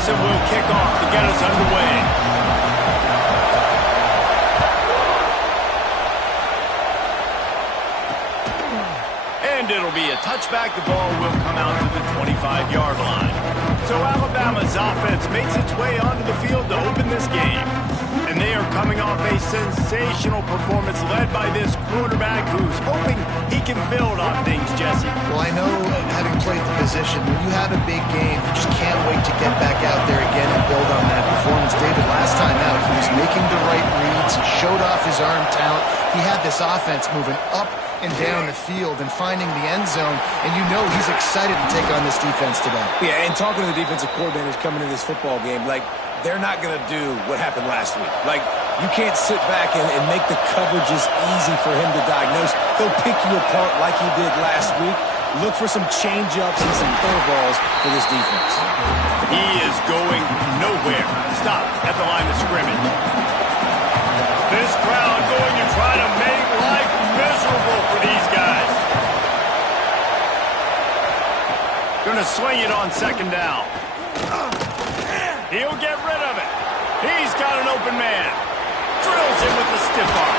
Clemson will kick off to get us underway. And it'll be a touchback. The ball will come out to the 25-yard line. So Alabama's offense makes its way onto the field to open this game. And they are coming off a sensational performance led by this quarterback who's hoping he can build on things, Jesse. Well, I know, having played the position, when you have a big game, you just can't wait to get back out there again and build on that performance. David, last time out, he was making the right reads. He showed off his arm talent. He had this offense moving up and down the field and finding the end zone, and you know he's excited to take on this defense today. Yeah, and talking to the defensive coordinators coming into this football game, like, they're not going to do what happened last week. Like, you can't sit back and make the coverages easy for him to diagnose. He'll pick you apart like he did last week. Look for some change-ups and some curveballs for this defense. He is going nowhere. Stop at the line of scrimmage. This crowd going to try to make life miserable for these guys. Going to swing it on second down. He'll get rid of it. He's got an open man. Drills him with the stiff arm.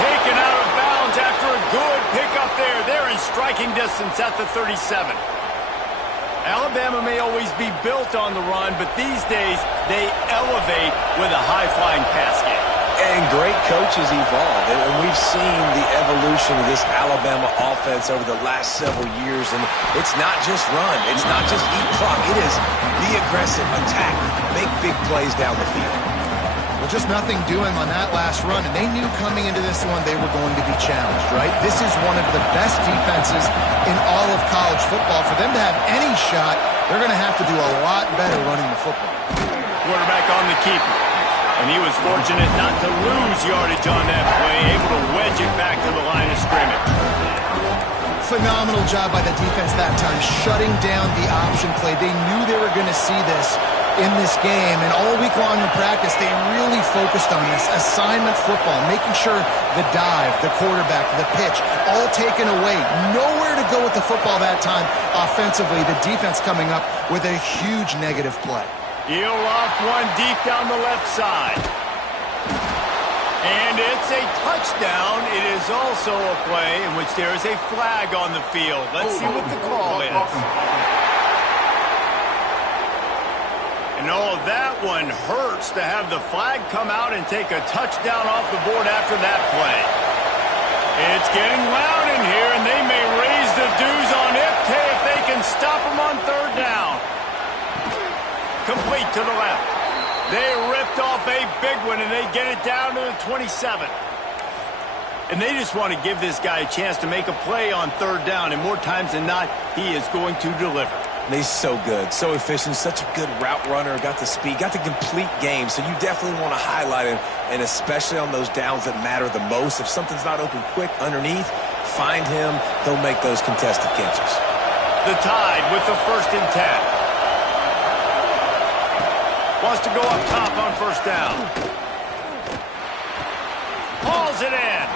Taken out of bounds after a good pickup there. They're in striking distance at the 37. Alabama may always be built on the run, but these days they elevate with a high-flying pass game. And great coaches evolve, and we've seen the evolution of this Alabama offense over the last several years, and it's not just run, it's not just eat clock, it is be aggressive, attack, make big plays down the field. Well, just nothing doing on that last run, and they knew coming into this one they were going to be challenged, right? This is one of the best defenses in all of college football. For them to have any shot, they're going to have to do a lot better running the football. Quarterback on the keeper. And he was fortunate not to lose yardage on that play, able to wedge it back to the line of scrimmage. Phenomenal job by the defense that time, shutting down the option play. They knew they were going to see this in this game, and all week long in practice, they really focused on this assignment football, making sure the dive, the quarterback, the pitch, all taken away. Nowhere to go with the football that time offensively. The defense coming up with a huge negative play. He'll loft one deep down the left side. And it's a touchdown. It is also a play in which there is a flag on the field. Let's see what the call is. And oh, that one hurts to have the flag come out and take a touchdown off the board after that play. It's getting loud in here, and they may raise the dues on Ipte if they can stop him on third down. Complete to the left. They ripped off a big one, and they get it down to the 27. And they just want to give this guy a chance to make a play on third down, and more times than not, he is going to deliver. And he's so good, so efficient, such a good route runner, got the speed, got the complete game, so you definitely want to highlight him, and especially on those downs that matter the most. If something's not open quick underneath, find him. He'll make those contested catches. The Tide with the 1st and 10. Wants to go up top on first down. Hauls it in.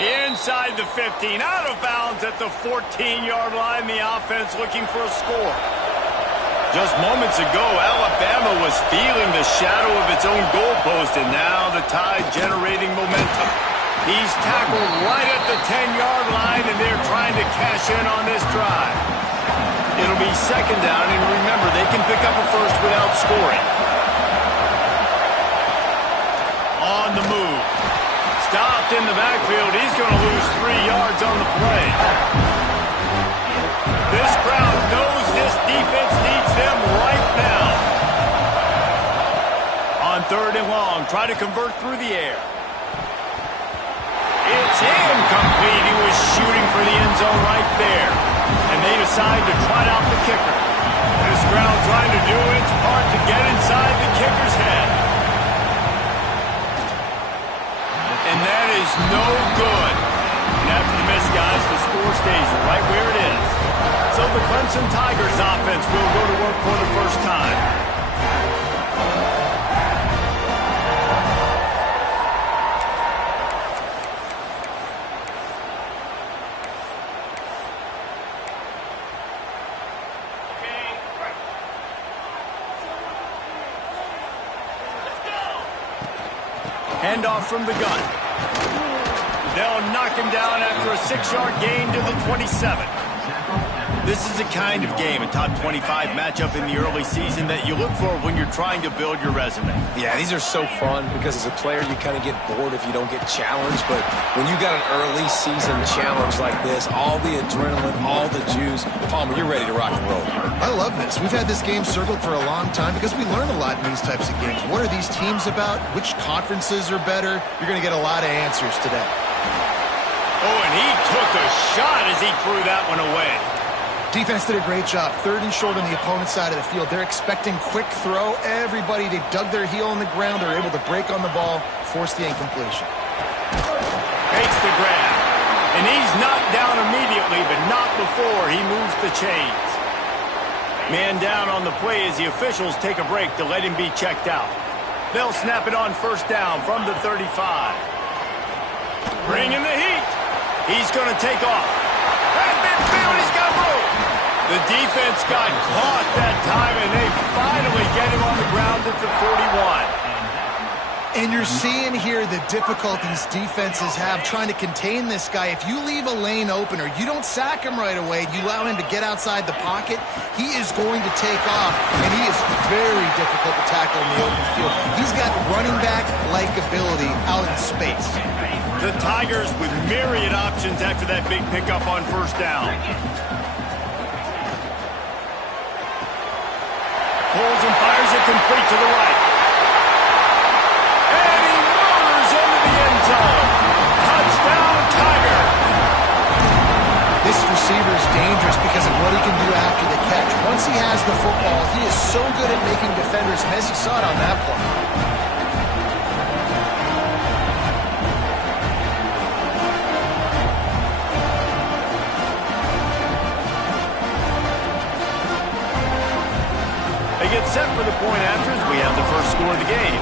Inside the 15. Out of bounds at the 14-yard line. The offense looking for a score. Just moments ago, Alabama was feeling the shadow of its own goalpost, and now the Tide generating momentum. He's tackled right at the 10-yard line, and they're trying to cash in on this drive. It'll be second down, and remember, they can pick up a first without scoring. On the move. Stopped in the backfield. He's going to lose 3 yards on the play. This crowd knows this defense needs them right now. On third and long, try to convert through the air. It's incomplete. He was shooting for the end zone right there. And they decide to trot out the kicker. This crowd trying to do its part to get inside the kicker's head. And that is no good. And after the miss, guys, the score stays right where it is. So the Clemson Tigers offense will go to work for the first time. Handoff from the gun. They'll knock him down after a 6-yard gain to the 27. This is the kind of game, a top 25 matchup in the early season, that you look for when you're trying to build your resume. Yeah, these are so fun because as a player, you kind of get bored if you don't get challenged. But when you got an early season challenge like this, all the adrenaline, all the juice, Palmer, you're ready to rock and roll. I love this. We've had this game circled for a long time because we learn a lot in these types of games. What are these teams about? Which conferences are better? You're going to get a lot of answers today. Oh, and he took a shot as he threw that one away. Defense did a great job. 3rd and short on the opponent's side of the field. They're expecting quick throw. Everybody, they dug their heel in the ground. They're able to break on the ball, force the incompletion. Makes the grab. And he's knocked down immediately, but not before he moves the chains. Man down on the play as the officials take a break to let him be checked out. They'll snap it on 1st down from the 35. Bringing the heat. He's going to take off. At midfield, he's got room. The defense got caught that time, and they finally get him on the ground at the 41. And you're seeing here the difficulties defenses have trying to contain this guy. If you leave a lane open or you don't sack him right away, you allow him to get outside the pocket, he is going to take off, and he is very difficult to tackle in the open field. He's got running back-like ability out in space. The Tigers with myriad options after that big pickup on 1st down. Pulls and fires it complete to the right. And he motors into the end zone. Touchdown, Tiger. This receiver is dangerous because of what he can do after the catch. Once he has the football, he is so good at making defenders miss. You saw it on that play. They get set for the point after as we have the first score of the game.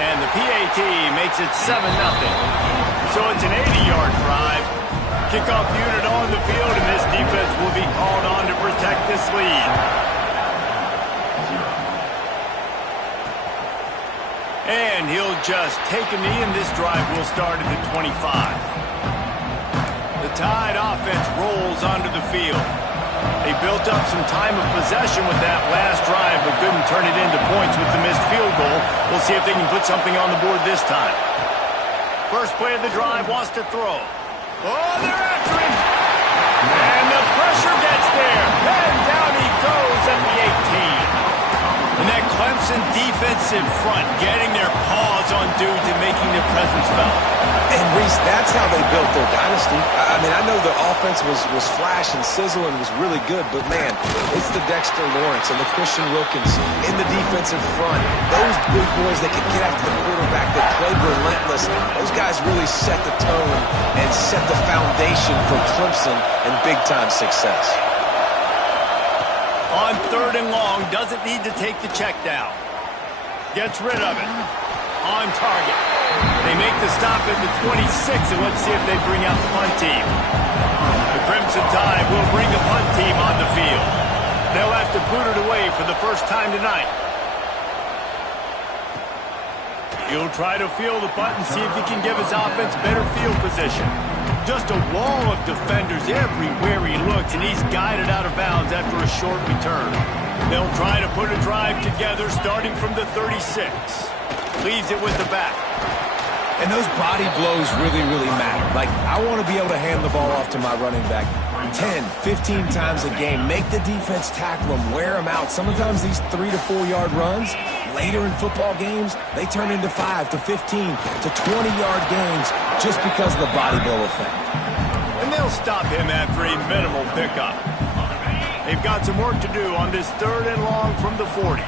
And the PAT makes it 7-0. So it's an 80-yard drive. Kickoff unit on the field, and this defense will be called on to protect this lead. And he'll just take a knee, and this drive will start at the 25. The Tide offense rolls onto the field. They built up some time of possession with that last drive, but couldn't turn it into points with the missed field goal. We'll see if they can put something on the board this time. First play of the drive, wants to throw. Oh, they're after him. And the pressure gets there. And down he goes at the 18. And that Clemson defensive front getting their paws on dudes and making their presence felt. And, Reese, that's how they built their dynasty. I mean, I know the offense was flash and sizzle and was really good, but, man, it's the Dexter Lawrence and the Christian Wilkins in the defensive front. Those big boys that can get after the quarterback, that played relentless, those guys really set the tone and set the foundation for Clemson and big-time success. On 3rd and long, doesn't need to take the check down. Gets rid of it. On target. They make the stop at the 26, and let's see if they bring out the punt team. The Crimson Tide will bring the punt team on the field. They'll have to boot it away for the first time tonight. He'll try to field the punt and see if he can give his offense better field position. Just a wall of defenders everywhere he looks, and he's guided out of bounds after a short return. They'll try to put a drive together starting from the 36. Leaves it with the back. And those body blows really, really matter. Like, I want to be able to hand the ball off to my running back 10, 15 times a game. Make the defense tackle them, wear them out. Sometimes these 3 to 4 yard runs, later in football games, they turn into 5 to 15 to 20-yard games just because of the body blow effect. And they'll stop him after a minimal pickup. They've got some work to do on this 3rd and long from the 40.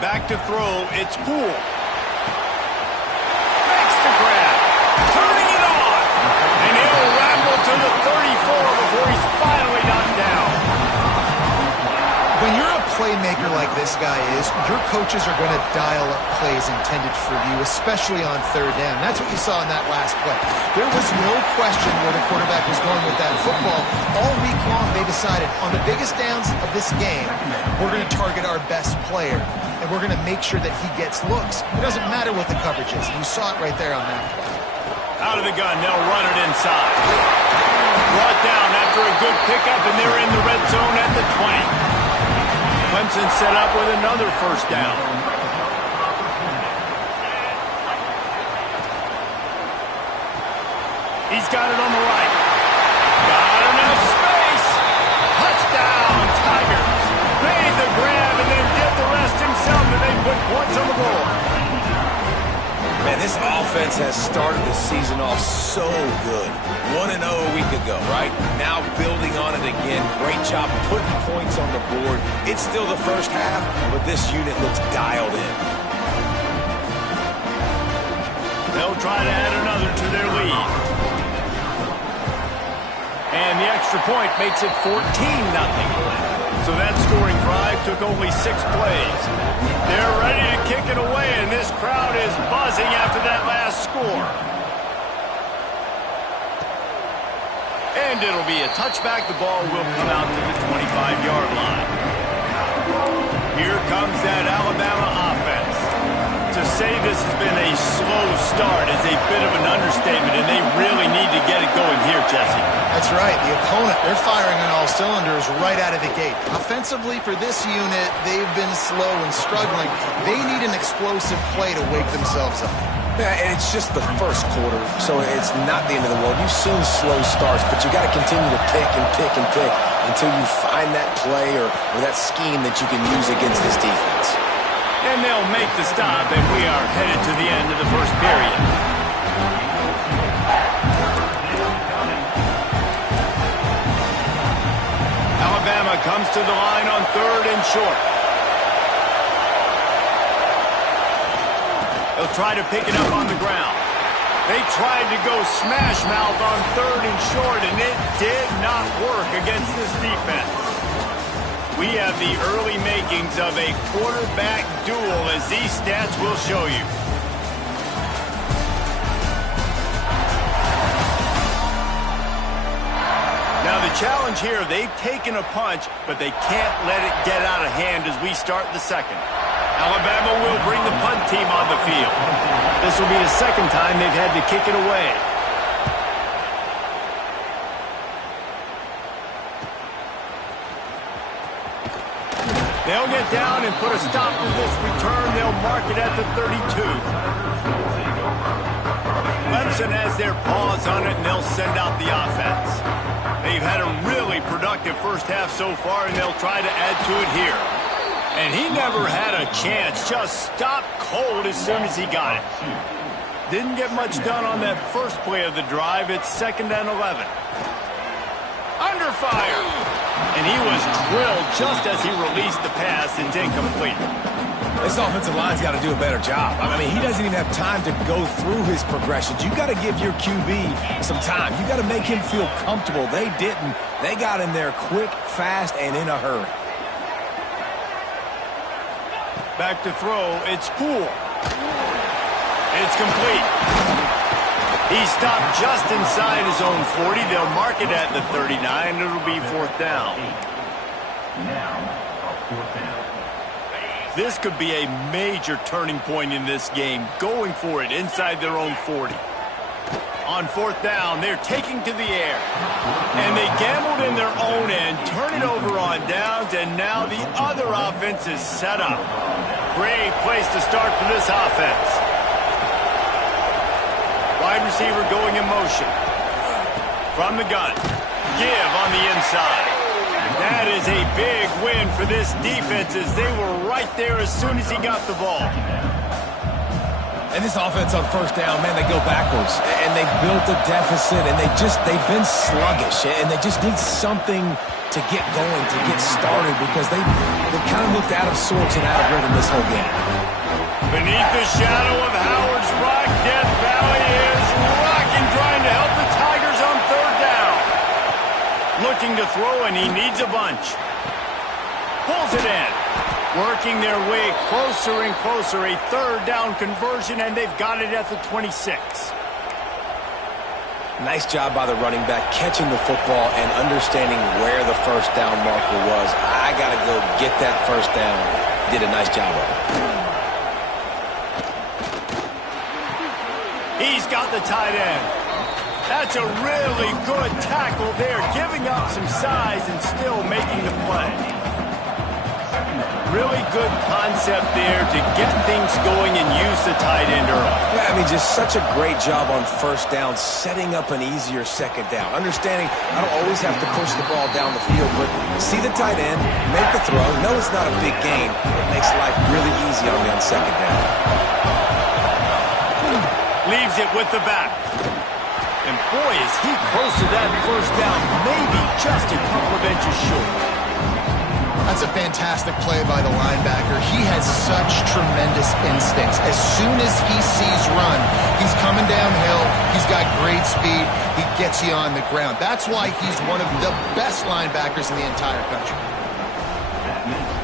Back to throw, it's Poole. Makes the grab, turning it on. And he'll ramble to the 34 before he's finally knocked down. When you're a playmaker like this guy is, your coaches are going to dial up plays intended for you, especially on 3rd down. That's what you saw in that last play. There was no question where the quarterback was going with that football. All week long, they decided on the biggest downs of this game, we're going to target our best player. and we're going to make sure that he gets looks. It doesn't matter what the coverage is. You saw it right there on that play. Out of the gun, they'll run it inside. Brought down after a good pickup, and they're in the red zone at the 20. Clemson set up with another first down. He's got it on the right. Got enough space. Touchdown, Tigers. Made the grab and then did the rest himself, and they put points on the board. Man, this offense has started the season off so good. 1-0 a week ago, right? Now building on it again. Great job putting points on the board. It's still the first half, but this unit looks dialed in. They'll try to add another to their lead. And the extra point makes it 14-0. So that scoring drive took only 6 plays. They're ready to kick it away, and this crowd is buzzing after that last score. And it'll be a touchback. The ball will come out to the 25-yard line. Here comes that Alabama offense. To say this has been a slow start is a bit of an understatement, and they really need to get it going here, Jesse. That's right. The opponent, they're firing on all cylinders right out of the gate. Offensively, for this unit, they've been slow and struggling. They need an explosive play to wake themselves up. Yeah, and it's just the first quarter, so it's not the end of the world. You've seen slow starts, but you got to continue to pick and pick and pick until you find that play or that scheme that you can use against this defense. And they'll make the stop, and we are headed to the end of the first period. Alabama comes to the line on 3rd and short. They'll try to pick it up on the ground. They tried to go smash mouth on 3rd and short, and it did not work against this defense. We have the early makings of a quarterback duel, as these stats will show you. Now the challenge here, they've taken a punch, but they can't let it get out of hand as we start the second. Alabama will bring the punt team on the field. This will be the second time they've had to kick it away. They'll get down and put a stop to this return. They'll mark it at the 32. Clemson has their paws on it, and they'll send out the offense. They've had a really productive first half so far, and they'll try to add to it here. And he never had a chance. Just stopped cold as soon as he got it. Didn't get much done on that first play of the drive. It's 2nd and 11. Under fire. And he was drilled just as he released the pass. It's incomplete. This offensive line's got to do a better job. I mean, he doesn't even have time to go through his progressions. You got to give your QB some time. You got to make him feel comfortable. They didn't. They got in there quick, fast, and in a hurry. Back to throw. It's Poole. It's complete. He stopped just inside his own 40. They'll mark it at the 39. It'll be 4th down. This could be a major turning point in this game, going for it inside their own 40. On 4th down, they're taking to the air. And they gambled in their own end, turn it over on downs, and now the other offense is set up. Great place to start for this offense. Wide receiver going in motion. From the gun. Give on the inside. That is a big win for this defense, as they were right there as soon as he got the ball. And this offense on 1st down, man, they go backwards. And they built a deficit, and they've been sluggish. And they just need something to get going, to get started, because they kind of looked out of sorts and out of rhythm this whole game. Beneath the shadow of Howard's Rock, Death Valley is rocking, trying to help the Tigers on 3rd down. Looking to throw, and he needs a bunch. Pulls it in. Working their way closer and closer. A 3rd down conversion, and they've got it at the 26. Nice job by the running back, catching the football and understanding where the first down marker was. I got to go get that first down. Did a nice job of it. He's got the tight end. That's a really good tackle there, giving up some size and still making the play. Really good concept there to get things going and use the tight end early. Yeah, I mean, just such a great job on first down, setting up an easier second down. Understanding I don't always have to push the ball down the field, but see the tight end, make the throw. No, it's not a big gain. It makes life really easy on me on second down. Leaves it with the back. And boy, is he close to that first down, maybe just a couple of inches short. That's a fantastic play by the linebacker. He has such tremendous instincts. As soon as he sees run, he's coming downhill. He's got great speed. He gets you on the ground. That's why he's one of the best linebackers in the entire country.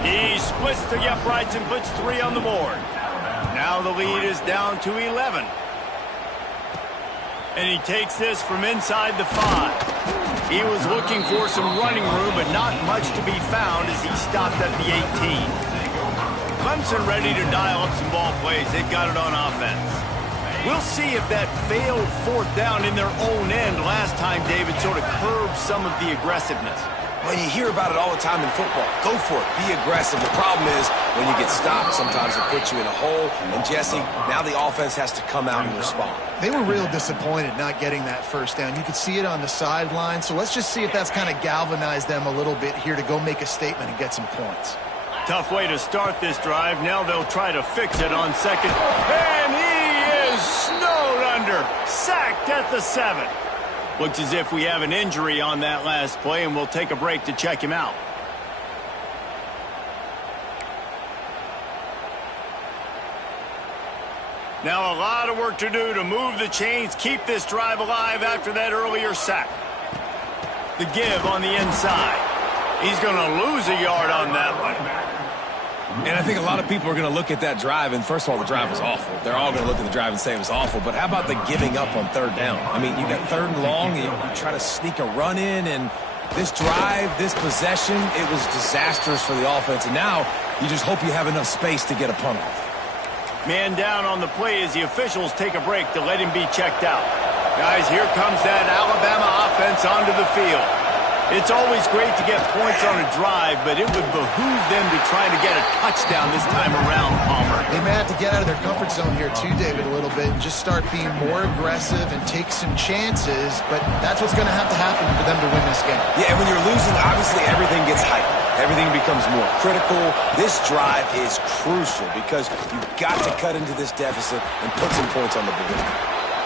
He splits the uprights and puts 3 on the board. Now the lead is down to 11. And he takes this from inside the 5. He was looking for some running room, but not much to be found as he stopped at the 18. Clemson ready to dial up some ball plays. They've got it on offense. We'll see if that failed fourth down in their own end last time, David, sort of curbed some of the aggressiveness. Well, you hear about it all the time in football. Go for it. Be aggressive. The problem is when you get stopped, sometimes it puts you in a hole. And, Jesse, now the offense has to come out and respond. They were real disappointed not getting that first down. You could see it on the sideline. So let's just see if that's kind of galvanized them a little bit here to go make a statement and get some points. Tough way to start this drive. Now they'll try to fix it on second. And he is snowed under. Sacked at the 7. Looks as if we have an injury on that last play, and we'll take a break to check him out. Now a lot of work to do to move the chains, keep this drive alive after that earlier sack. The give on the inside. He's going to lose a yard on that one. And I think a lot of people are going to look at that drive, and first of all, the drive was awful. They're all going to look at the drive and say it was awful, but how about the giving up on third down? I mean, you got third and long, you try to sneak a run in, and this drive, this possession, it was disastrous for the offense, and now you just hope you have enough space to get a punt off. Man down on the play as the officials take a break to let him be checked out. Guys, here comes that Alabama offense onto the field. It's always great to get points on a drive, but it would behoove them to try to get a touchdown this time around, Palmer. They may have to get out of their comfort zone here too, David, a little bit and just start being more aggressive and take some chances, but that's what's going to happen for them to win this game. Yeah, and when you're losing, obviously everything gets heightened. Everything becomes more critical. This drive is crucial because you've got to cut into this deficit and put some points on the board.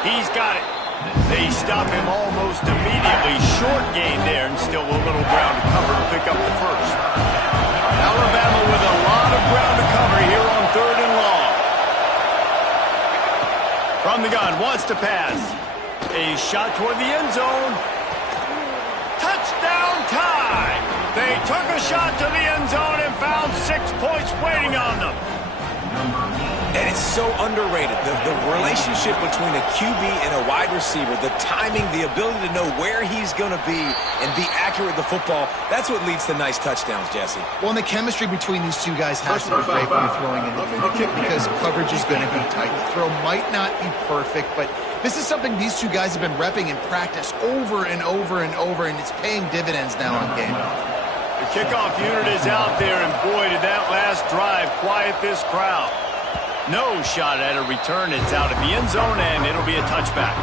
He's got it. They stop him almost immediately. Short gain there and still a little ground to cover to pick up the first. Alabama with a lot of ground to cover here on 3rd and long. From the gun, wants to pass. A shot toward the end zone. Touchdown tie. They took a shot to the end zone and found 6 points waiting on them. And it's so underrated. The relationship between a QB and a wide receiver, the timing, the ability to know where he's going to be and be accurate with the football, that's what leads to nice touchdowns, Jesse. Well, and the chemistry between these two guys has to be great when you're throwing individually because coverage is going to be tight. The throw might not be perfect, but this is something these two guys have been repping in practice over and over and over, and it's paying dividends now on game. The kickoff unit is out there, and boy, did that last drive quiet this crowd. No shot at a return. It's out of the end zone, and it'll be a touchback.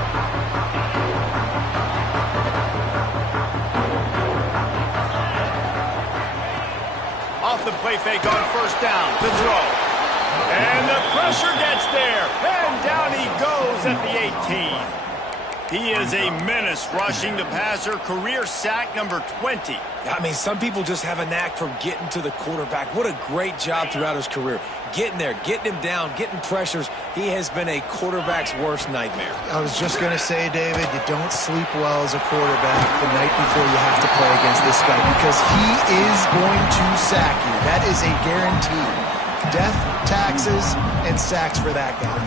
Off the play fake on first down. The throw. And the pressure gets there. And down he goes at the 18. He is a menace rushing the passer. Career sack number 20. I mean, some people just have a knack for getting to the quarterback. What a great job throughout his career. Getting there, getting him down, getting pressures. He has been a quarterback's worst nightmare. I was just going to say, David, you don't sleep well as a quarterback the night before you have to play against this guy because he is going to sack you. That is a guarantee. Death, taxes, and sacks for that guy.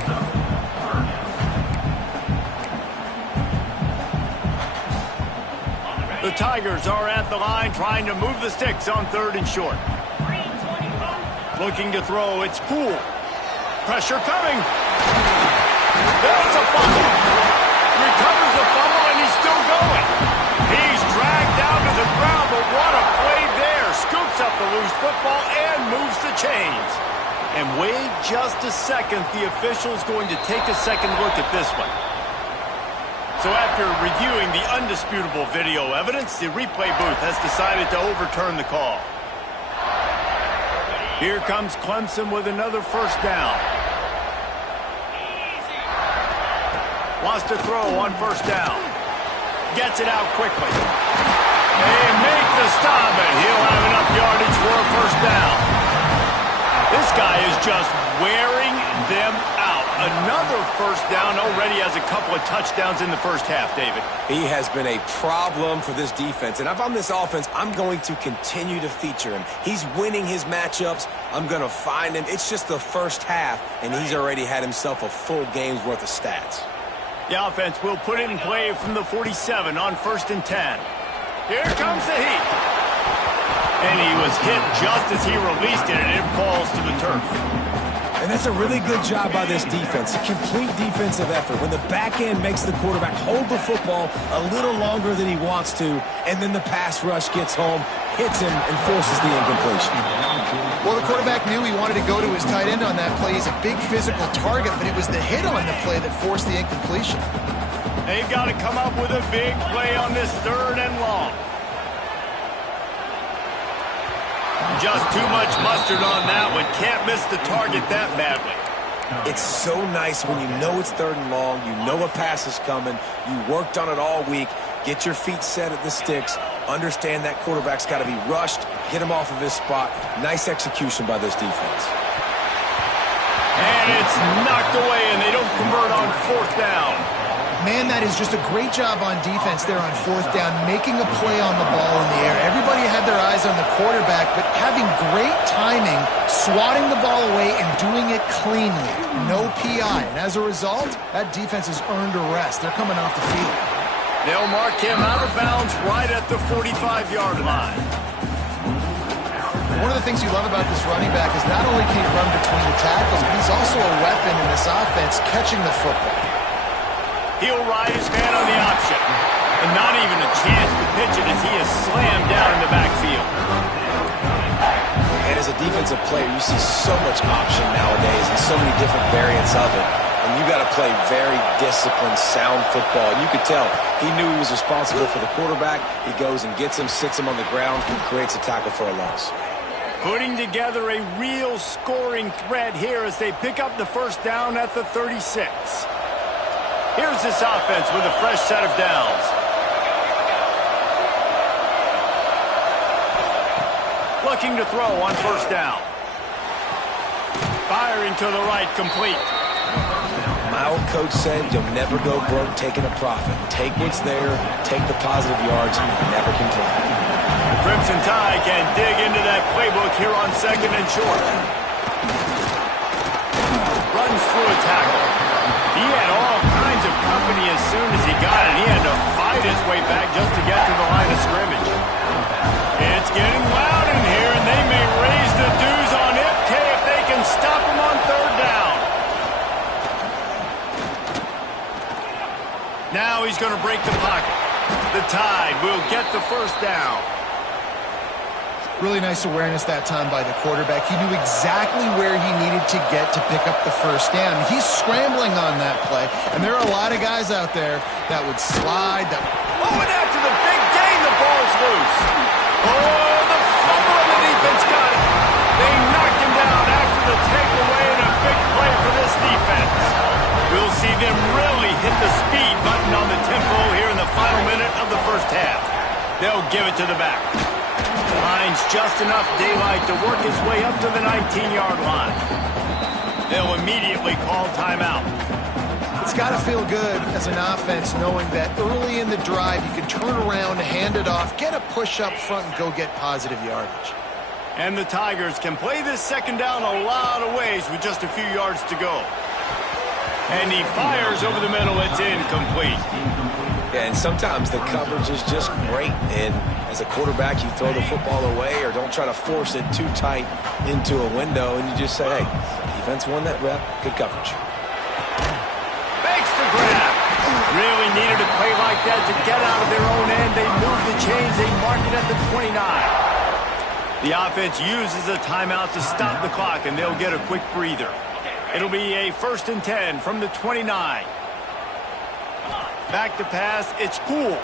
The Tigers are at the line trying to move the sticks on 3rd and short. Looking to throw, it's Poole. Pressure coming. There's a fumble. Recovers the fumble, and he's still going. He's dragged down to the ground, but what a play there. Scoops up the loose football and moves the chains. And wait just a second. The official's going to take a second look at this one. So after reviewing the undisputable video evidence, the replay booth has decided to overturn the call. Here comes Clemson with another first down. Wants to throw on first down. Gets it out quickly. They make the stop, and he'll have enough yardage for a first down. This guy is just wearing them out. Another first down, already has a couple of touchdowns in the first half, David. He has been a problem for this defense. And if I'm this offense, I'm going to continue to feature him. He's winning his matchups. I'm going to find him. It's just the first half, and he's already had himself a full game's worth of stats. The offense will put it in play from the 47 on 1st and 10. Here comes the heat. And he was hit just as he released it, and it falls to the turf. And that's a really good job by this defense. A complete defensive effort. When the back end makes the quarterback hold the football a little longer than he wants to, and then the pass rush gets home, hits him, and forces the incompletion. Well, the quarterback knew he wanted to go to his tight end on that play. He's a big physical target, but it was the hit on the play that forced the incompletion. They've got to come up with a big play on this 3rd and long. Just too much mustard on that one. Can't miss the target that badly. It's so nice when you know it's 3rd and long, you know a pass is coming, you worked on it all week, get your feet set at the sticks, understand that quarterback's got to be rushed, get him off of his spot. Nice execution by this defense. And it's knocked away, and they don't convert on 4th down. Man, that is just a great job on defense there on 4th down, making a play on the ball in the air. Everybody had their eyes on the quarterback, but having great timing, swatting the ball away, and doing it cleanly. No PI. And as a result, that defense has earned a rest. They're coming off the field. They'll mark him out of bounds right at the 45-yard line. One of the things you love about this running back is not only can he run between the tackles, but he's also a weapon in this offense catching the football. He'll ride his man on the option. And not even a chance to pitch it as he is slammed down in the backfield. And as a defensive player, you see so much option nowadays and so many different variants of it. And you got to play very disciplined, sound football. And you could tell he knew he was responsible for the quarterback. He goes and gets him, sits him on the ground, and creates a tackle for a loss. Putting together a real scoring threat here as they pick up the first down at the 36. Here's this offense with a fresh set of downs. Looking to throw on first down. Firing to the right, complete. My old coach said you'll never go broke taking a profit. Take what's there, take the positive yards, and you never complain. The Crimson Tide can dig into that playbook here on 2nd and short. Runs through a tackle. He had all kinds of company as soon as he got it. He had to fight his way back just to get to the line of scrimmage. It's getting loud in here, and they may raise the dues on Ipke if they can stop him on 3rd down. Now he's going to break the pocket. The Tide will get the first down. Really nice awareness that time by the quarterback. He knew exactly where he needed to get to pick up the first down. He's scrambling on that play, and there are a lot of guys out there that would slide. Oh, and after the big gain, the ball's loose. Oh, the fumble on the defense got it. They knocked him down after the takeaway, and a big play for this defense. We'll see them really hit the speed button on the tempo here in the final minute of the first half. They'll give it to the back. Finds just enough daylight to work his way up to the 19-yard line. They'll immediately call timeout. It's got to feel good as an offense knowing that early in the drive you can turn around, hand it off, get a push up front, and go get positive yardage. And the Tigers can play this second down a lot of ways with just a few yards to go. And he fires over the middle. It's incomplete. Yeah, and sometimes the coverage is just great. And as a quarterback, you throw the football away or don't try to force it too tight into a window, and you just say, hey, defense won that rep, good coverage. Makes the grab. Really needed a play like that to get out of their own end. They move the chains. They mark it at the 29. The offense uses a timeout to stop the clock, and they'll get a quick breather. It'll be a 1st and 10 from the 29. Back to pass. It's Poole.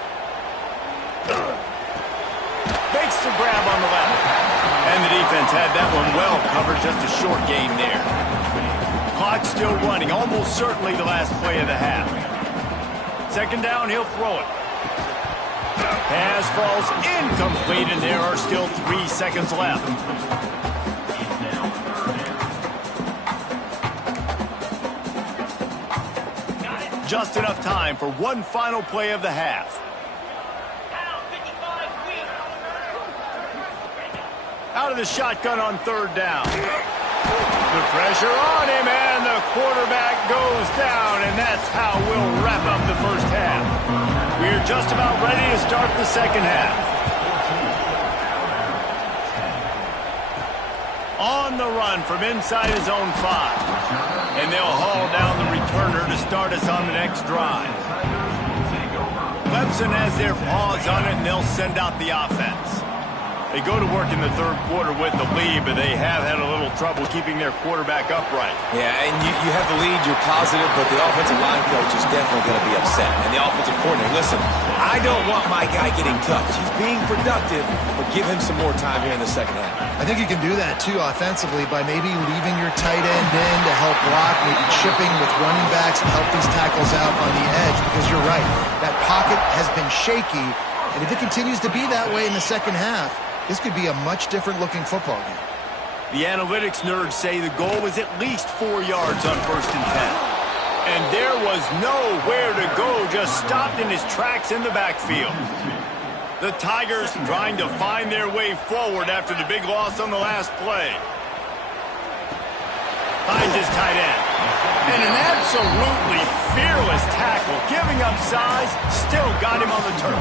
Makes the grab on the left. And the defense had that one well covered. Just a short game there. Clock still running. Almost certainly the last play of the half. 2nd down, he'll throw it. Pass falls incomplete, and there are still 3 seconds left. Just enough time for one final play of the half. Out of the shotgun on 3rd down. The pressure on him, and the quarterback goes down, and that's how we'll wrap up the first half. We're just about ready to start the second half. On the run from inside his own 5. And they'll haul down the returner to start us on the next drive. Clemson has their paws on it, and they'll send out the offense. They go to work in the 3rd quarter with the lead, but they have had a little trouble keeping their quarterback upright. Yeah, and you have the lead, you're positive, but the offensive line coach is definitely going to be upset. And the offensive coordinator, listen, I don't want my guy getting touched. He's being productive, but give him some more time here in the second half. I think you can do that, too, offensively, by maybe leaving your tight end in to help block, maybe chipping with running backs to help these tackles out on the edge, because you're right. That pocket has been shaky, and if it continues to be that way in the second half, this could be a much different-looking football game. The analytics nerds say the goal was at least 4 yards on 1st and 10. And there was nowhere to go, just stopped in his tracks in the backfield. The Tigers trying to find their way forward after the big loss on the last play. Finds his tight end. And an absolutely fearless tackle, giving up size, still got him on the turf.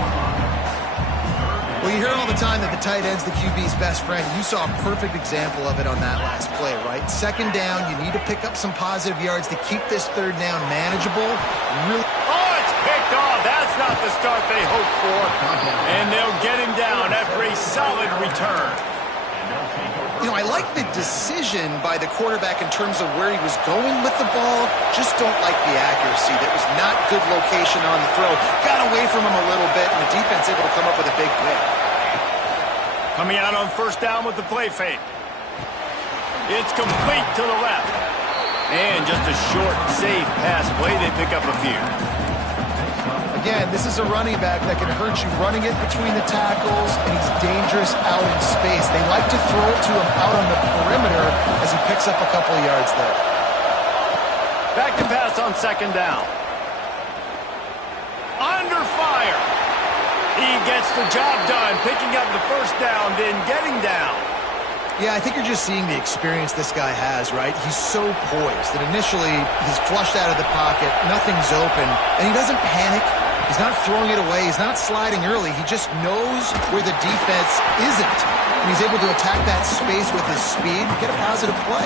Well, you hear all the time that the tight end's the QB's best friend. You saw a perfect example of it on that last play, right? 2nd down, you need to pick up some positive yards to keep this 3rd down manageable. Really. Oh, it's picked off. That's not the start they hoped for. And they'll get him down after a solid return. You know, I like the decision by the quarterback in terms of where he was going with the ball. Just don't like the accuracy. That was not good location on the throw. Got away from him a little bit, and the defense able to come up with a big pick. Coming out on 1st down with the play fake. It's complete to the left. And just a short, safe pass play. They pick up a few. Again, this is a running back that can hurt you running it between the tackles, and he's dangerous out in space. They like to throw it to him out on the perimeter as he picks up a couple of yards there. Back to pass on 2nd down. Under fire. He gets the job done, picking up the 1st down, then getting down. Yeah, I think you're just seeing the experience this guy has, right? He's so poised that initially he's flushed out of the pocket, nothing's open, and he doesn't panic. He's not throwing it away. He's not sliding early. He just knows where the defense isn't, and he's able to attack that space with his speed and get a positive play.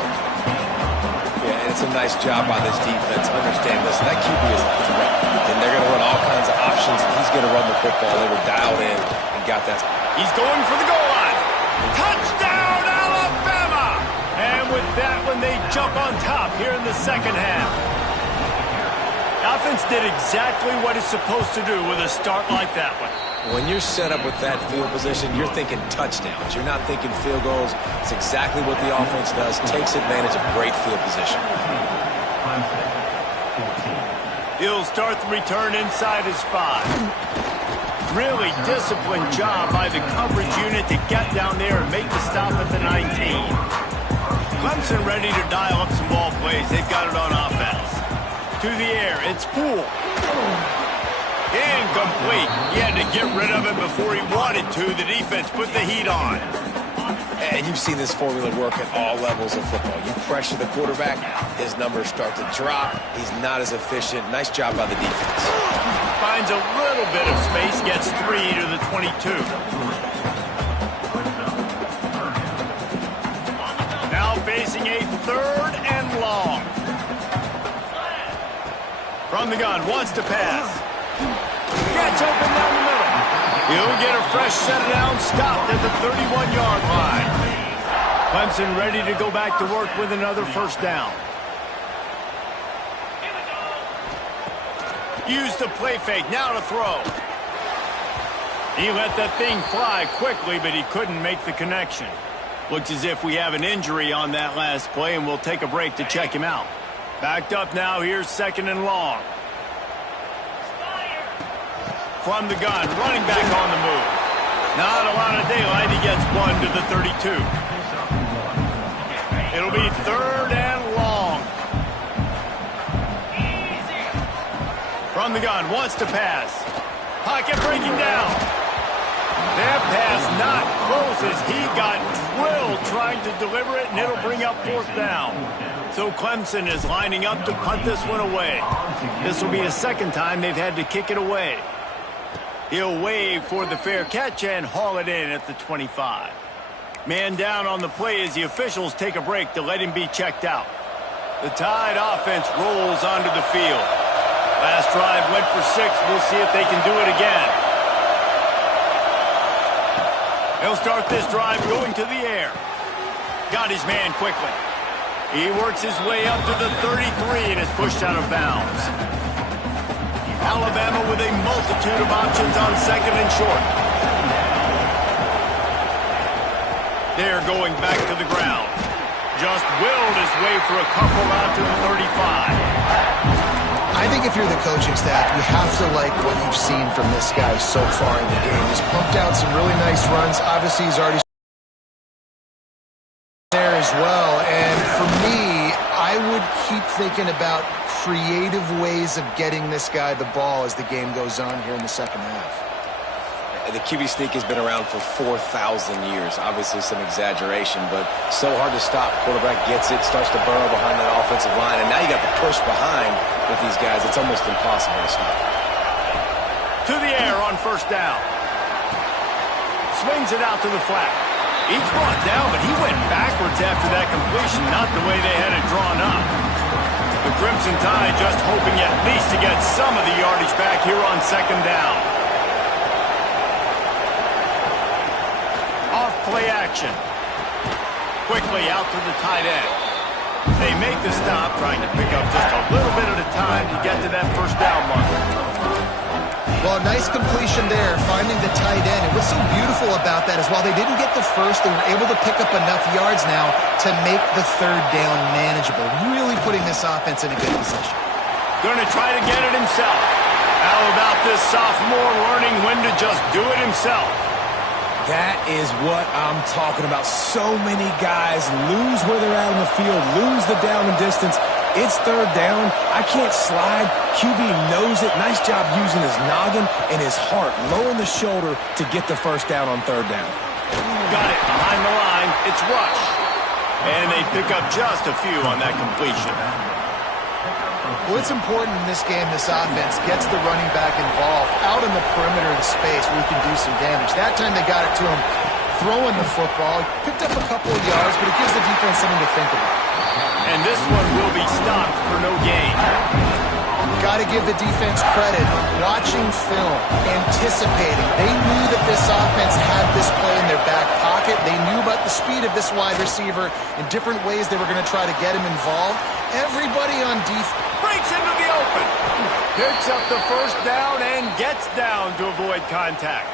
Yeah, and it's a nice job by this defense. Understand, listen, that QB is a threat, and they're going to run all kinds of options, and he's going to run the football. They were dialed in and got that. He's going for the goal line. Touchdown, Alabama! And with that one, they jump on top here in the second half. Offense did exactly what it's supposed to do with a start like that one. When you're set up with that field position, you're thinking touchdowns. You're not thinking field goals. It's exactly what the offense does. Takes advantage of great field position. He'll start the return inside his 5. Really disciplined job by the coverage unit to get down there and make the stop at the 19. Clemson ready to dial up some ball plays. They've got it on offense. To the air, it's Poole. Incomplete. He had to get rid of it before he wanted to. The defense put the heat on. And you've seen this formula work at all levels of football. You pressure the quarterback, his numbers start to drop. He's not as efficient. Nice job by the defense. finds a little bit of space, gets 3 to the 22. Now facing a 3rd and long. From the gun, wants to pass. Gets open down the middle. He'll get a fresh set down, stopped at the 31-yard line. Clemson ready to go back to work with another first down. Use the play fake, now to throw. He let that thing fly quickly, but he couldn't make the connection. Looks as if we have an injury on that last play, and we'll take a break to check him out. Backed up now, here's 2nd and long. From the gun, running back on the move. Not a lot of daylight, he gets 1 to the 32. It'll be 3rd and long. From the gun, wants to pass. Pocket breaking down. That pass not close as he got drilled trying to deliver it, and it'll bring up 4th down. So Clemson is lining up to punt this one away. This will be the 2nd time they've had to kick it away. He'll wave for the fair catch and haul it in at the 25. Man down on the play as the officials take a break to let him be checked out. The Tide offense rolls onto the field. Last drive went for 6. We'll see if they can do it again. He'll start this drive going to the air. Got his man quickly. He works his way up to the 33 and is pushed out of bounds. Alabama with a multitude of options on 2nd and short. They're going back to the ground. Just willed his way for a couple out to the 35. I think if you're the coaching staff, you have to like what you've seen from this guy so far in the game. He's pumped out some really nice runs. Obviously, he's already there as well. And for me, I would keep thinking about creative ways of getting this guy the ball as the game goes on here in the 2nd half. The QB sneak has been around for 4,000 years. Obviously some exaggeration, but so hard to stop. Quarterback gets it, starts to burrow behind that offensive line, and now you got the push behind with these guys. It's almost impossible to stop. To the air on 1st down. Swings it out to the flat. He's brought down, but he went backwards after that completion, not the way they had it drawn up. The Crimson Tide just hoping at least to get some of the yardage back here on 2nd down. Off play action. Quickly out to the tight end. They make the stop, trying to pick up just a little bit at a time to get to that 1st down marker. Well, nice completion there, finding the tight end. And what's so beautiful about that is while they didn't get the first, they were able to pick up enough yards now to make the 3rd down manageable. Really putting this offense in a good position. Going to try to get it himself. How about this sophomore learning when to just do it himself? That is what I'm talking about. So many guys lose where they're at on the field, lose the down and distance. It's 3rd down. I can't slide. QB knows it. Nice job using his noggin and his heart, lowering the shoulder to get the 1st down on 3rd down. Got it behind the line. It's rush. And they pick up just a few on that completion. Well, it's important in this game, this offense gets the running back involved out in the perimeter of the space where he can do some damage. That time they got it to him throwing the football. Picked up a couple of yards, but it gives the defense something to think about. And this one will be stopped for no gain. Got to give the defense credit. Watching film, anticipating. They knew that this offense had this play in their back pocket. They knew about the speed of this wide receiver in different ways they were going to try to get him involved. Everybody on defense breaks into the open. Picks up the 1st down and gets down to avoid contact.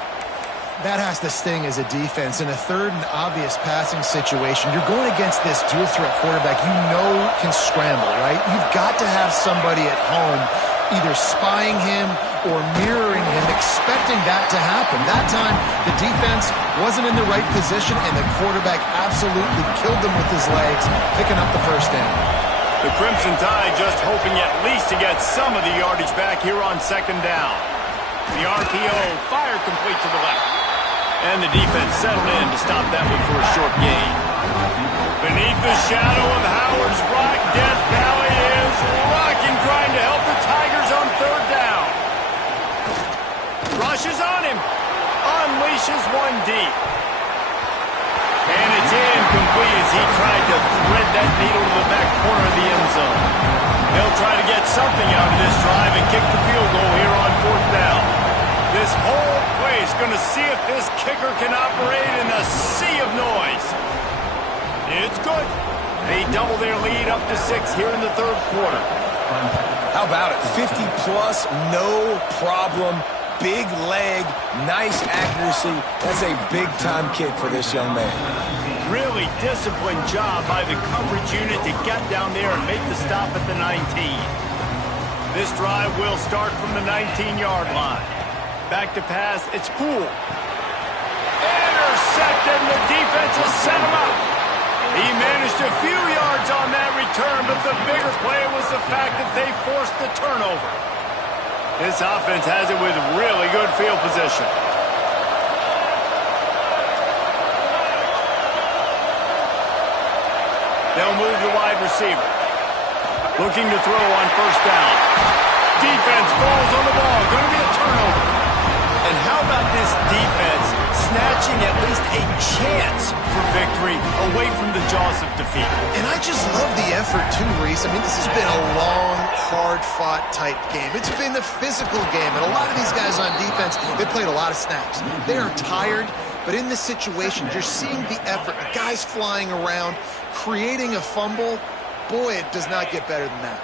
That has to sting as a defense. In a 3rd and obvious passing situation, you're going against this dual threat quarterback you know can scramble, right? You've got to have somebody at home either spying him or mirroring him, expecting that to happen. That time, the defense wasn't in the right position, and the quarterback absolutely killed them with his legs, picking up the 1st down. The Crimson Tide just hoping at least to get some of the yardage back here on 2nd down. The RPO fired complete to the left. And the defense settled in to stop that one for a short gain. Beneath the shadow of Howard's Rock, Death Valley is rocking, trying to help the Tigers on 3rd down. he tried to thread that needle to the back corner of the end zone. They'll try to get something out of this drive and kick the field goal here on 4th down. This whole place going to see if this kicker can operate in a sea of noise. It's good. They double their lead up to 6 here in the 3rd quarter. How about it? 50-plus, no problem. Big leg, nice accuracy. That's a big-time kick for this young man. Really disciplined job by the coverage unit to get down there and make the stop at the 19. This drive will start from the 19-yard line. Back to pass, it's Poole. Intercepted, and the defense has set him up. He managed a few yards on that return, but the bigger play was the fact that they forced the turnover. This offense has it with really good field position. They'll move the wide receiver. Looking to throw on 1st down. Defense falls on the ball. Going to be a turnover. And how about this defense snatching at least a chance for victory away from the jaws of defeat? And I just love the effort too, Reese. I mean, this has been a long, hard-fought type game. It's been a physical game, and a lot of these guys on defense, they played a lot of snaps. They are tired, but in this situation, you're seeing the effort. Guys flying around, creating a fumble. Boy, it does not get better than that.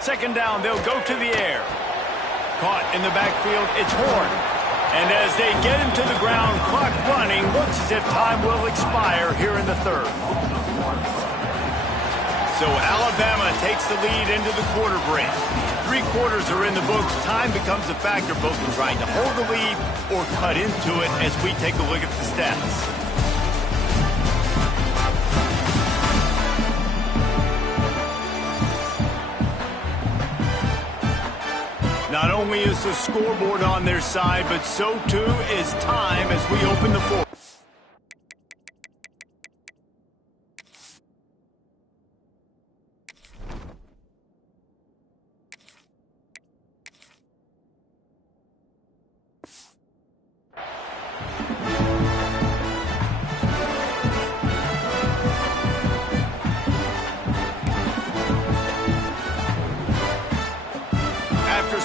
Second down, they'll go to the air. Caught in the backfield, it's Horn. And as they get him to the ground, clock running, looks as if time will expire here in the 3rd. So Alabama takes the lead into the quarter break. 3 quarters are in the books. Time becomes a factor both in trying to hold the lead or cut into it as we take a look at the stats. Not only is the scoreboard on their side, but so too is time as we open the 4th.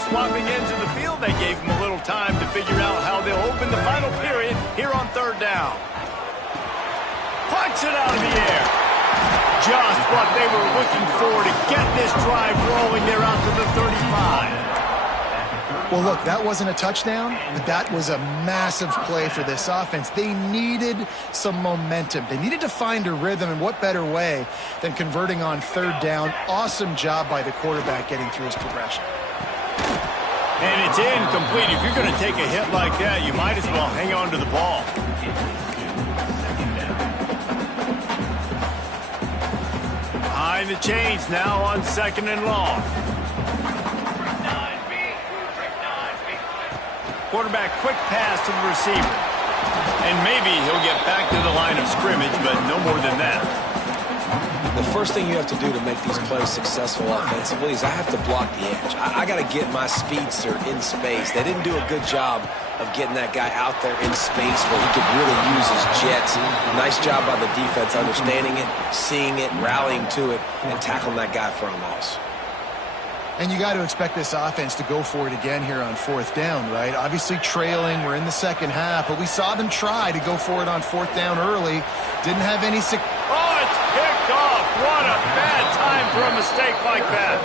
Swapping ends of the field, they gave him a little time to figure out how they'll open the final period here on 3rd down. Punts it out of the air. Just what they were looking for to get this drive rolling. They're out to the 35. Well, look, that wasn't a touchdown, but that was a massive play for this offense. They needed some momentum. They needed to find a rhythm, and what better way than converting on 3rd down. Awesome job by the quarterback getting through his progression. And it's incomplete. If you're going to take a hit like that, you might as well hang on to the ball. Behind the chains now on 2nd and long. Quarterback quick pass to the receiver. And maybe he'll get back to the line of scrimmage, but no more than that. The first thing you have to do to make these plays successful offensively is I have to block the edge. I got to get my speedster in space. They didn't do a good job of getting that guy out there in space where he could really use his jets. Nice job by the defense understanding it, seeing it, rallying to it, and tackling that guy for a loss. And you got to expect this offense to go for it again here on 4th down, right? Obviously trailing, we're in the 2nd half, but we saw them try to go for it on 4th down early. Didn't have any success. Oh, it's picked off. What a bad time for a mistake like that.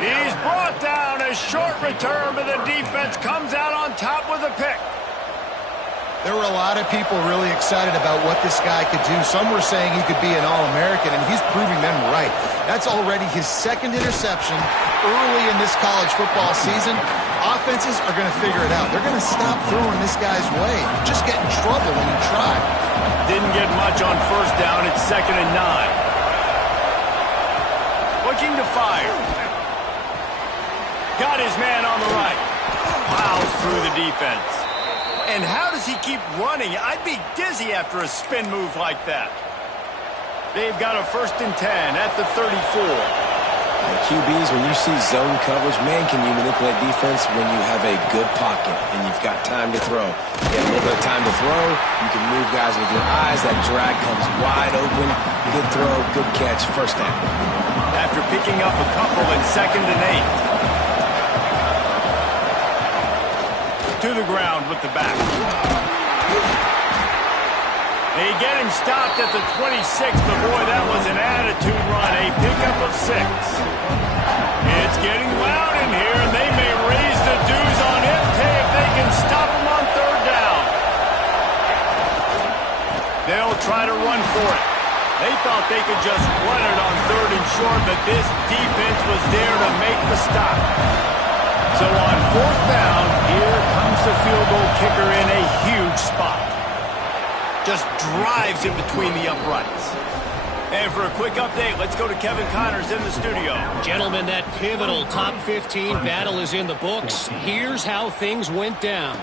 He's brought down. A short return, but the defense comes out on top with a pick. There were a lot of people really excited about what this guy could do. Some were saying he could be an All-American, and he's proving them right. That's already his 2nd interception early in this college football season. Offenses are going to figure it out. They're going to stop throwing this guy's way. You just get in trouble when you try. Didn't get much on 1st down. It's 2nd and 9. Looking to fire. Got his man on the right. Plows through the defense. And how does he keep running? I'd be dizzy after a spin move like that. They've got a 1st and 10 at the 34. QBs, when you see zone coverage, man, can you manipulate defense when you have a good pocket and you've got time to throw. You have a little bit of time to throw. You can move guys with your eyes. That drag comes wide open. Good throw, good catch, first down. After picking up a couple in 2nd and 8. To the ground with the back. They get him stopped at the 26, but boy, that was an attitude run. A pickup of 6. It's getting loud in here, and they may raise the dues on MT if they can stop him on 3rd down. They'll try to run for it. They thought they could just run it on 3rd and short, but this defense was there to make the stop. So on 4th down, here comes the field goal kicker in a huge spot. Just drives it between the uprights. And for a quick update, let's go to Kevin Connors in the studio. Gentlemen, that pivotal top 15 battle is in the books. Here's how things went down.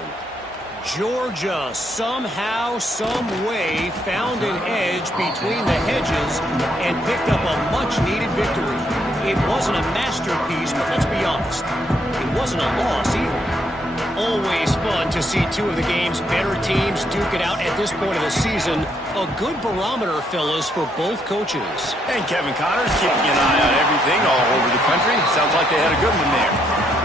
Georgia somehow, some way found an edge between the hedges and picked up a much-needed victory. It wasn't a masterpiece, but let's be honest, it wasn't a loss either. Always fun to see two of the game's better teams duke it out at this point of the season. A good barometer, fellas, for both coaches. And Kevin Connors keeping an eye on everything all over the country. Sounds like they had a good one there.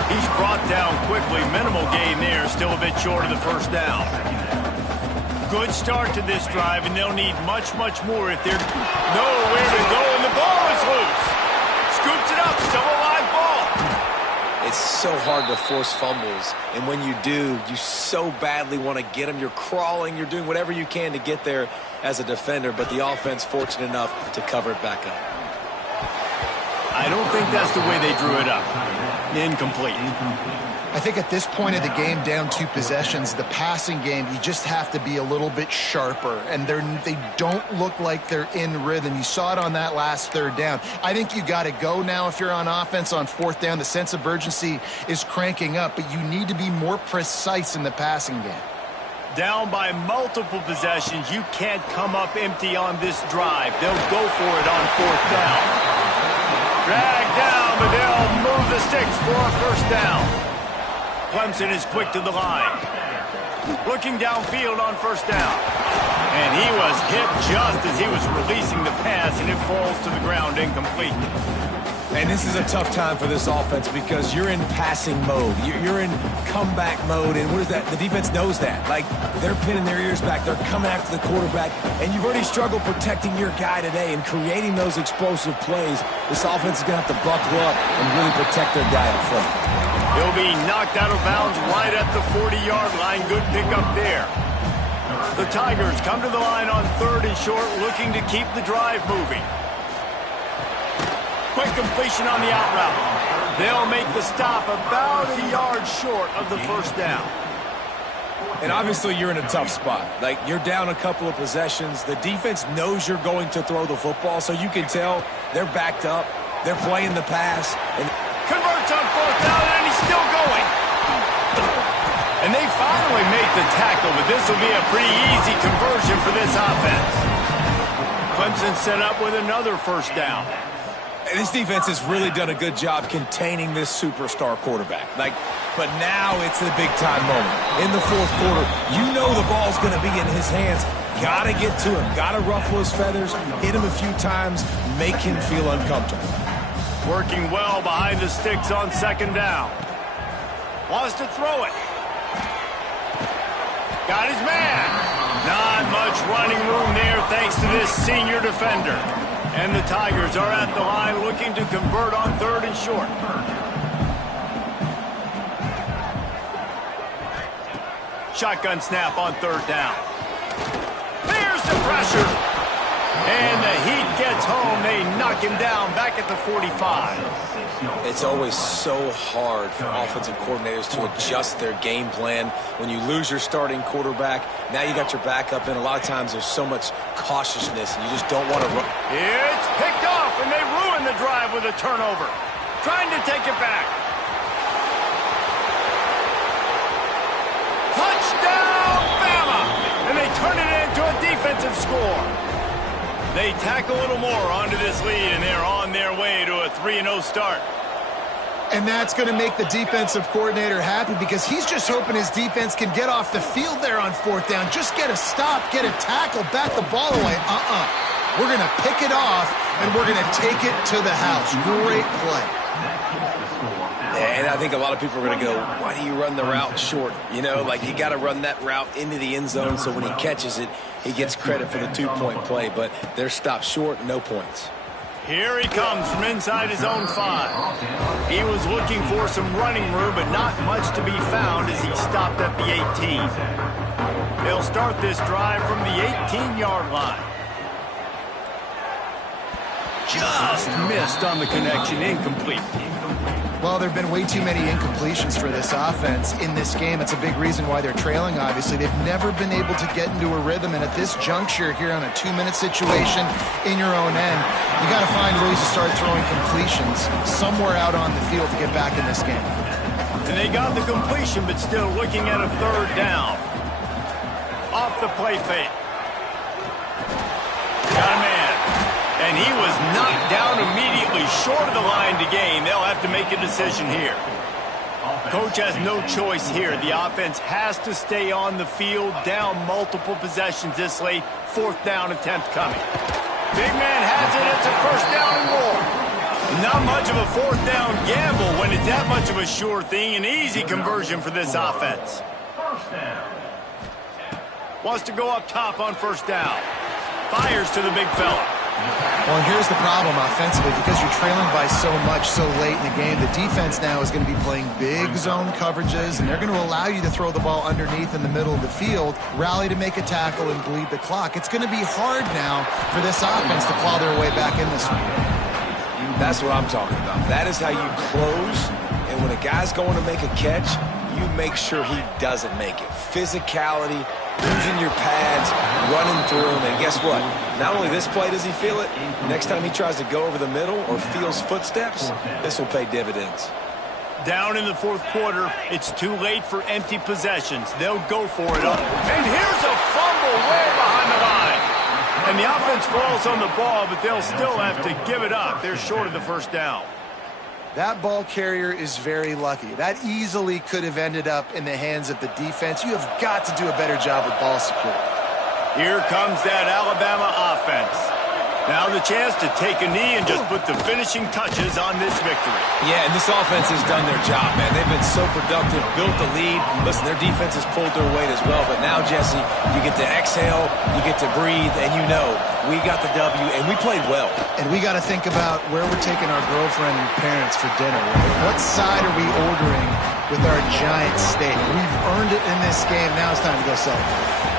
He's brought down quickly. Minimal gain there. Still a bit short of the 1st down. Good start to this drive, and they'll need much, much more if they're nowhere to go, and the ball is loose. Scoops it up. Still a live ball. It's so hard to force fumbles, and when you do, you so badly want to get them. You're crawling, you're doing whatever you can to get there as a defender, but the offense fortunate enough to cover it back up. I don't think that's the way they drew it up. Incomplete. I think at this point of the game, down 2 possessions, the passing game, you just have to be a little bit sharper, and they don't look like they're in rhythm. You saw it on that last 3rd down. I think you got to go now if you're on offense on 4th down. The sense of urgency is cranking up, but you need to be more precise in the passing game. Down by multiple possessions, you can't come up empty on this drive. They'll go for it on 4th down. Drag down, but they'll move the sticks for a 1st down. Clemson is quick to the line. Looking downfield on 1st down. And he was hit just as he was releasing the pass, and it falls to the ground incomplete. And this is a tough time for this offense because you're in passing mode. You're in comeback mode, and what is that? The defense knows that. Like, they're pinning their ears back. They're coming after the quarterback, and you've already struggled protecting your guy today and creating those explosive plays. This offense is going to have to buckle up and really protect their guy up front. He'll be knocked out of bounds right at the 40-yard line. Good pickup there. The Tigers come to the line on 3rd and short, looking to keep the drive moving. Quick completion on the out route. They'll make the stop about a yard short of the 1st down. And obviously you're in a tough spot. Like, you're down a couple of possessions. The defense knows you're going to throw the football, so you can tell they're backed up. They're playing the pass. And converts on 4th down, and he's still going. And they finally make the tackle, but this will be a pretty easy conversion for this offense. Clemson set up with another 1st down. And this defense has really done a good job containing this superstar quarterback. But now it's the big-time moment. In the 4th quarter, you know the ball's going to be in his hands. Got to get to him. Got to ruffle his feathers, hit him a few times, make him feel uncomfortable. Working well behind the sticks on 2nd down. Wants to throw it. Got his man. Not much running room there thanks to this senior defender. And the Tigers are at the line looking to convert on 3rd and short. Shotgun snap on 3rd down. There's the pressure. And the Heat gets home. They knock him down back at the 45. It's always so hard for offensive coordinators to adjust their game plan. When you lose your starting quarterback, now you got your backup in. A lot of times there's so much cautiousness, and you just don't want to run. It's picked off, and they ruin the drive with a turnover. Trying to take it back. Touchdown, Bama! And they turn it into a defensive score. They tack a little more onto this lead, and they're on their way to a 3-0 start. And that's going to make the defensive coordinator happy because he's just hoping his defense can get off the field there on 4th down. Just get a stop, get a tackle, bat the ball away. We're going to pick it off, and we're going to take it to the house. Great play. And I think a lot of people are going to go, why do you run the route short? You know, like you got to run that route into the end zone so when he catches it, he gets credit for the 2-point play. But they're stopped short, no points. Here he comes from inside his own 5. He was looking for some running room, but not much to be found as he stopped at the 18. They'll start this drive from the 18-yard line. Just missed on the connection, incomplete. Well, there have been way too many incompletions for this offense in this game. It's a big reason why they're trailing, obviously. They've never been able to get into a rhythm, and at this juncture here on a 2-minute situation in your own end, you got to find ways to start throwing completions somewhere out on the field to get back in this game. And they got the completion, but still looking at a 3rd down. Off the play fake. Got a man. And he was knocked down immediately short of the line to gain. They'll have to make a decision here. Coach has no choice here. The offense has to stay on the field, down multiple possessions this late. 4th down attempt coming. Big man has it. It's a 1st down and more. Not much of a 4th down gamble when it's that much of a sure thing. An easy conversion for this offense. Wants to go up top on 1st down. Fires to the big fella. Well, here's the problem offensively. Because you're trailing by so much so late in the game, the defense now is going to be playing big zone coverages, and they're going to allow you to throw the ball underneath in the middle of the field, rally to make a tackle, and bleed the clock. It's going to be hard now for this offense to claw their way back in this one. That's what I'm talking about. That is how you close, and when a guy's going to make a catch, you make sure he doesn't make it. Physicality, using your pads, running through him, and guess what? Not only this play does he feel it, next time he tries to go over the middle or feels footsteps, this will pay dividends. Down in the 4th quarter, it's too late for empty possessions. They'll go for it up. And here's a fumble way behind the line. And the offense falls on the ball, but they'll still have to give it up. They're short of the 1st down. That ball carrier is very lucky. That easily could have ended up in the hands of the defense. You have got to do a better job with ball security. Here comes that Alabama offense. Now the chance to take a knee and just put the finishing touches on this victory. Yeah, and this offense has done their job, man. They've been so productive, built the lead. Listen, their defense has pulled their weight as well. But now, Jesse, you get to exhale, you get to breathe, and you know we got the W, and we played well. And we got to think about where we're taking our girlfriend and parents for dinner. What side are we ordering with our giant steak? We've earned it in this game. Now it's time to go celebrate.